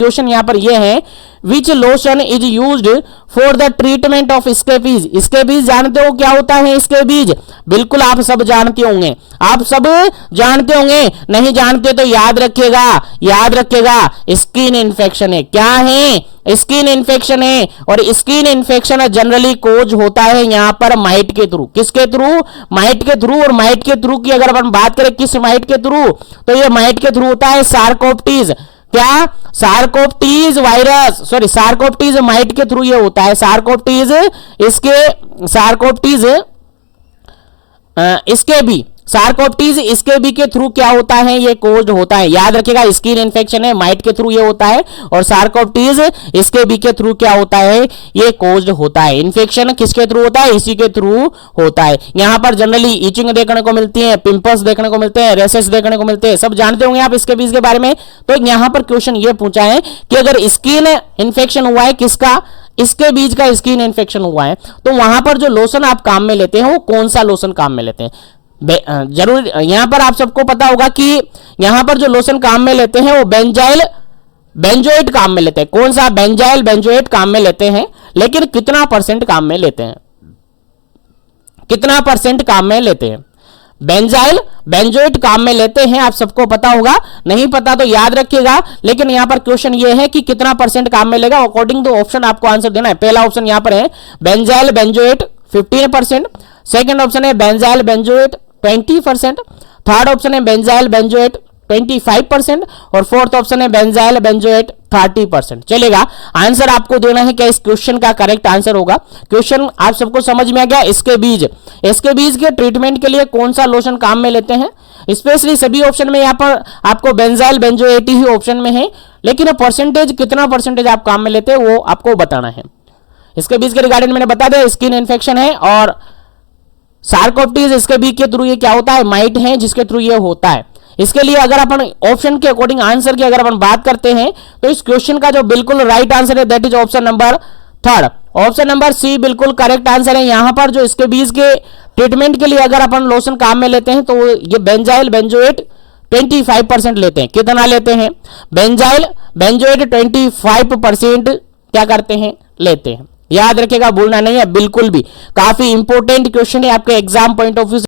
Question यहां पर यह है, which lotion is used for the treatment of scabies. Scabies जानते हो क्या होता है स्केबीज? बिल्कुल आप सब जानते होंगे, आप सब जानते होंगे, नहीं जानते तो याद रखिएगा, याद रखिएगा, स्किन इन्फेक्शन है। क्या है? स्किन इन्फेक्शन है। और स्किन इन्फेक्शन जनरली कोज होता है यहां पर माइट के थ्रू। किसके थ्रू? माइट के थ्रू। और माइट के थ्रू की अगर अपन बात करें किस माइट के थ्रू, तो ये माइट के थ्रू होता है सार्कोप्टीज। क्या? सार्कोप्टीज वायरस, सॉरी सार्कोप्टीज माइट के थ्रू ये होता है। सार्कोप्टीज इसके भी सार्कोप्टीज स्केबी के थ्रू क्या होता है? ये कोज होता है। याद रखिएगा, स्किन इन्फेक्शन है, माइट के थ्रू ये होता है, और सार्कोप्टीज स्केबी के थ्रू क्या होता है? ये कोज होता है। इन्फेक्शन किसके थ्रू होता है? इसी के थ्रू होता है। यहां पर जनरली इचिंग देखने को मिलती है, पिंपल्स देखने को मिलते हैं, रेसेस देखने को मिलते हैं, सब जानते होंगे आप स्केबीज के बारे में। तो यहां पर क्वेश्चन ये पूछा है कि अगर स्किन इन्फेक्शन हुआ है, किसका? इसके बीज का स्किन इन्फेक्शन हुआ है, तो वहां पर जो लोशन आप काम में लेते हैं वो कौन सा लोशन काम में लेते हैं? जरूर यहां पर आप सबको पता होगा कि यहां पर जो लोशन काम में लेते हैं वो बेंजोएट काम में लेते हैं। कौन सा? बेंजोएट काम में लेते हैं। लेकिन कितना परसेंट काम में लेते हैं? कितना परसेंट काम में लेते हैं? बेंजोएट काम में लेते हैं, आप सबको पता होगा। नहीं पता तो याद रखिएगा, लेकिन यहां पर क्वेश्चन ये है कि कितना परसेंट काम में लेगा। अकॉर्डिंग टू ऑप्शन आपको आंसर देना है। पहला ऑप्शन यहां पर है बेंजोएट 15%, सेकंड ऑप्शन है बेंजोएट 20%, थर्ड ऑप्शन है बेंजोएट 25%, और फोर्थ ऑप्शन है बेंजोएट 30%। चलेगा, आंसर आपको देना है क्या इस क्वेश्चन का करेक्ट आंसर होगा। क्वेश्चन आप सबको समझ में आ गया। इसके बीज के ट्रीटमेंट के लिए कौन सा लोशन काम में लेते हैं? स्पेशली सभी ऑप्शन में यहां पर आपको बेंजोएट ही ऑप्शन में है, लेकिन परसेंटेज कितना परसेंटेज आप काम में लेते हैं वो आपको बताना है। इसके बीज के रिगार्डिंग मैंने बता दिया, स्किन इन्फेक्शन है, और सार्कोप्टीज इसके बीच के थ्रू ये क्या होता है? माइट है, जिसके थ्रू ये होता है। इसके लिए अगर अपन ऑप्शन के अकॉर्डिंग आंसर की अगर अपन बात करते हैं, तो इस क्वेश्चन का जो बिल्कुल राइट आंसर है that is option number 3, option number C बिल्कुल करेक्ट आंसर है। यहां पर जो इसके बीच के ट्रीटमेंट के लिए अगर अपन लोशन काम में लेते हैं, तो ये बेंजोएट 25% लेते हैं। कितना लेते हैं? बेंजोएट 25% क्या करते हैं? लेते हैं। याद रखिएगा, भूलना नहीं है बिल्कुल भी। काफी इंपॉर्टेंट क्वेश्चन है आपके एग्जाम पॉइंट ऑफ व्यू से।